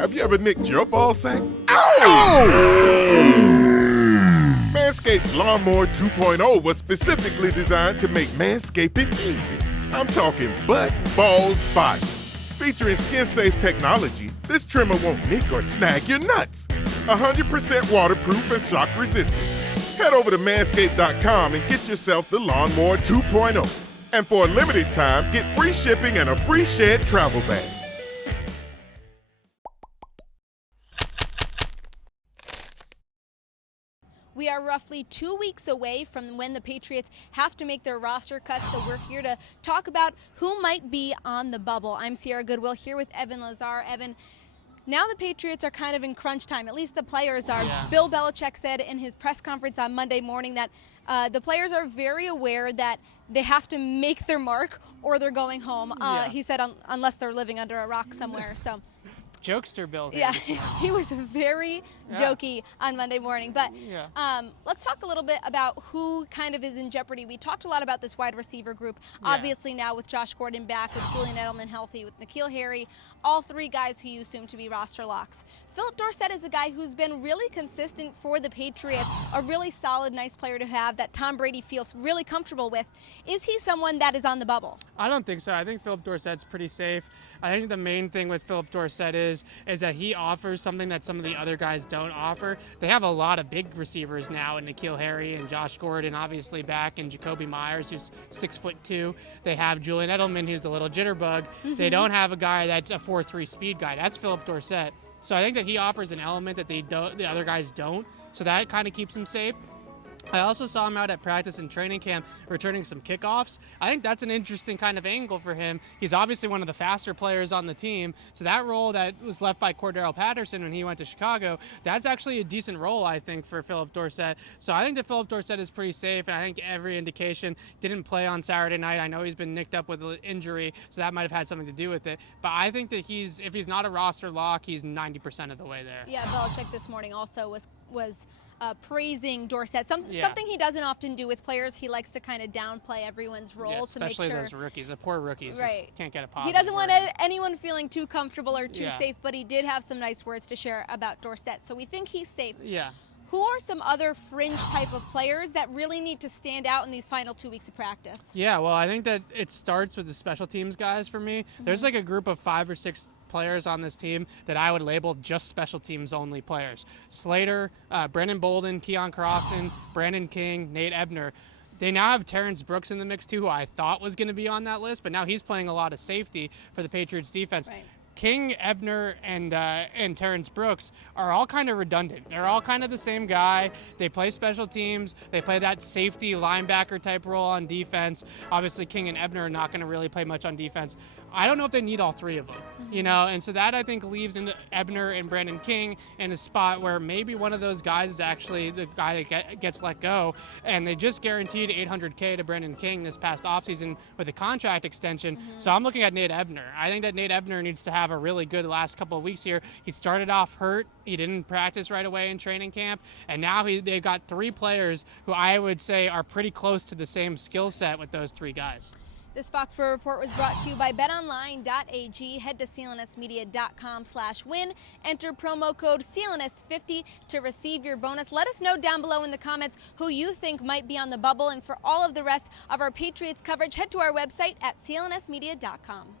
Have you ever nicked your ball sack? Ow! Manscaped's Lawnmower 2.0 was specifically designed to make manscaping easy. I'm talking butt, balls, body. Featuring skin-safe technology, this trimmer won't nick or snag your nuts. 100% waterproof and shock resistant. Head over to manscaped.com and get yourself the Lawnmower 2.0. And for a limited time, get free shipping and a free Shed travel bag. We are roughly 2 weeks away from when the Patriots have to make their roster cuts, so we're here to talk about who might be on the bubble. I'm Sierra Goodwill here with Evan Lazar. Evan, now the Patriots are kind of in crunch time, at least the players are. Yeah. Bill Belichick said in his press conference on Monday morning that the players are very aware that they have to make their mark or they're going home. He said unless they're living under a rock somewhere. So. Jokester Bill here. Yeah, he was very jokey on Monday morning. But let's talk a little bit about who kind of is in jeopardy. We talked a lot about this wide receiver group. Obviously now with Josh Gordon back, with Julian Edelman healthy, with N'Keal Harry, all three guys who you assume to be roster locks. Philip Dorsett is a guy who's been really consistent for the Patriots, a really solid, nice player to have that Tom Brady feels really comfortable with. Is he someone that is on the bubble? I don't think so. I think Philip Dorsett's pretty safe. I think the main thing with Philip Dorsett is that he offers something that some of the other guys don't offer. They have a lot of big receivers now in N'Keal Harry and Josh Gordon, obviously back, and Jacoby Myers, who's 6'2". They have Julian Edelman, who's a little jitterbug. They don't have a guy that's a 4.3 speed guy. That's Philip Dorsett. So I think that he offers an element that the other guys don't. So that kind of keeps him safe. I also saw him out at practice and training camp returning some kickoffs. I think that's an interesting kind of angle for him. He's obviously one of the faster players on the team. So that role that was left by Cordarrelle Patterson when he went to Chicago, that's actually a decent role, I think, for Philip Dorsett. So I think that Philip Dorsett is pretty safe, and I think every indication didn't play on Saturday night. I know he's been nicked up with an injury, so that might have had something to do with it. But I think that if he's not a roster lock, he's 90% of the way there. Yeah, Belichick this morning also was praising Dorsett. Something he doesn't often do with players. He likes to kind of downplay everyone's role to make sure. Especially those rookies. The poor rookies just can't get a positive. He doesn't want anyone feeling too comfortable or too safe, but he did have some nice words to share about Dorsett. So we think he's safe. Yeah. Who are some other fringe type of players that really need to stand out in these final 2 weeks of practice? Yeah, well, I think that it starts with the special teams guys for me. There's like a group of 5 or 6 players on this team that I would label just special teams only players. Slater, Brendan Bolden, Keon Crossan, Brandon King, Nate Ebner. They now have Terrence Brooks in the mix too, who I thought was going to be on that list, but now he's playing a lot of safety for the Patriots defense. Right. King, Ebner, and Terrence Brooks are all kind of redundant. They're all kind of the same guy. They play special teams. They play that safety linebacker type role on defense. Obviously, King and Ebner are not going to really play much on defense. I don't know if they need all 3 of them, and so that I think leaves into Ebner and Brandon King in a spot where maybe one of those guys is actually the guy that gets let go, and they just guaranteed $800K to Brandon King this past offseason with a contract extension. So I'm looking at Nate Ebner. I think that Nate Ebner needs to have a really good last couple of weeks here. He started off hurt. He didn't practice right away in training camp, and now they've got 3 players who I would say are pretty close to the same skill set with those 3 guys. This Foxborough Report was brought to you by betonline.ag. Head to clnsmedia.com/win. Enter promo code CLNS50 to receive your bonus. Let us know down below in the comments who you think might be on the bubble. And for all of the rest of our Patriots coverage, head to our website at clnsmedia.com.